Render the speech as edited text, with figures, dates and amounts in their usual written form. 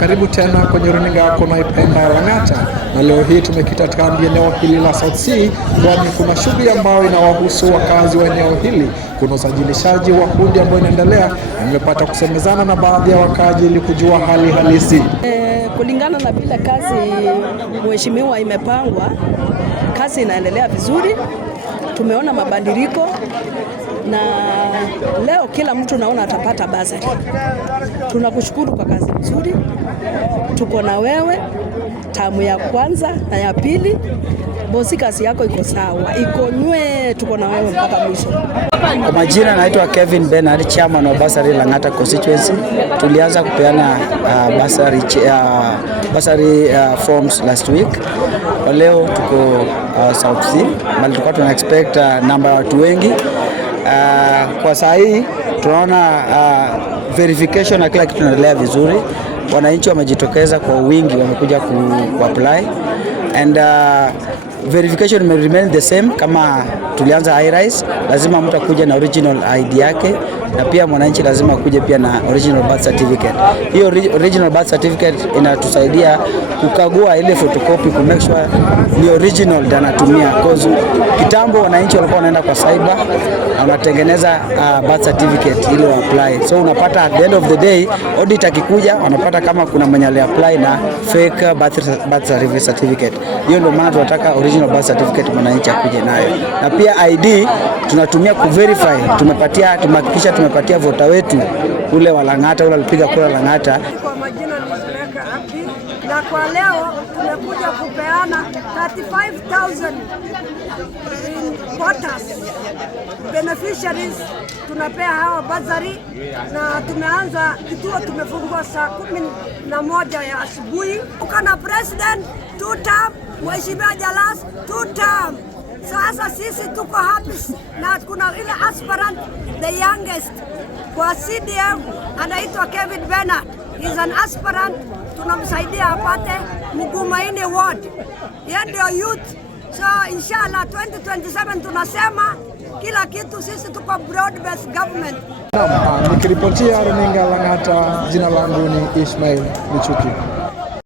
Karibu tena kwenye runinga yako unaipenda Lang'ata, na leo hii tumekita kambi eneo hili la South C, kwani kuna shughuli ambayo inawahusu wakazi wa eneo hili. Kuna usajilishaji wa kundi ambao inaendelea, na nimepata kusemezana na baadhi ya wakazi ili kujua hali halisi. Kulingana na vile kazi mheshimiwa imepangwa, kazi inaendelea vizuri. Tumeona mabadiliko na leo kila mtu naona atapata basari. Tunakushukuru kwa kazi nzuri. Tuko na wewe tamu ya kwanza na ya pili. Bosi, kazi yako iko sawa, iko nywe, tuko na wewe mpaka mwisho. Kwa majina naitwa Kevin Bernard, chairman wa Basari Lang'ata constituency. Tulianza kupeana basari forms last week. Kwa leo tuko South C, bali tulikuwa tuna expect namba ya watu wengi. Kwa saa hii tunaona verification na kila kitu kinaendelea vizuri. Wananchi wamejitokeza kwa wingi, wamekuja ku-apply and verification may remain the same kama tulianza high rise. Lazima mtu akuje na original ID yake, na pia mwananchi lazima akuje pia na original birth certificate. Hiyo original birth certificate inatusaidia kukagua ile photocopy, ku make sure ni original ndio anatumia. Cause kitambo wananchi walikuwa wanaenda kwa cyber na wanatengeneza birth certificate ili apply. So unapata at the end of the day audit akikuja wanapata kama kuna mwenye apply na fake birth certificate. Hiyo ndio maana tunataka original birth certificate mwananchi akuje nayo. Na pia ID tunatumia ku verify tumehakikisha tumepatia vota wetu ule wa Lang'ata, ule alipiga kura Lang'ata. Kwa majina ni Zuleka Abdi, na kwa leo tumekuja kupeana 35,000 voters beneficiaries. Tunapea hawa bazari, na tumeanza kituo, tumefungua saa 11 ya asubuhi. Kuna president 2 term, Mheshimiwa Jalas 2 term. Sasa sisi tuko happy, na kuna ile aspirant the youngest kwa CDM anaitwa Kevin Bernard. He's an aspirant, tunamsaidia apate Mugumaini ward. Yeye ndio youth. So inshallah 2027 tunasema kila kitu, sisi tuko broad based government. Nikiripotia runinga Lang'ata, jina langu ni Ismail Michuki.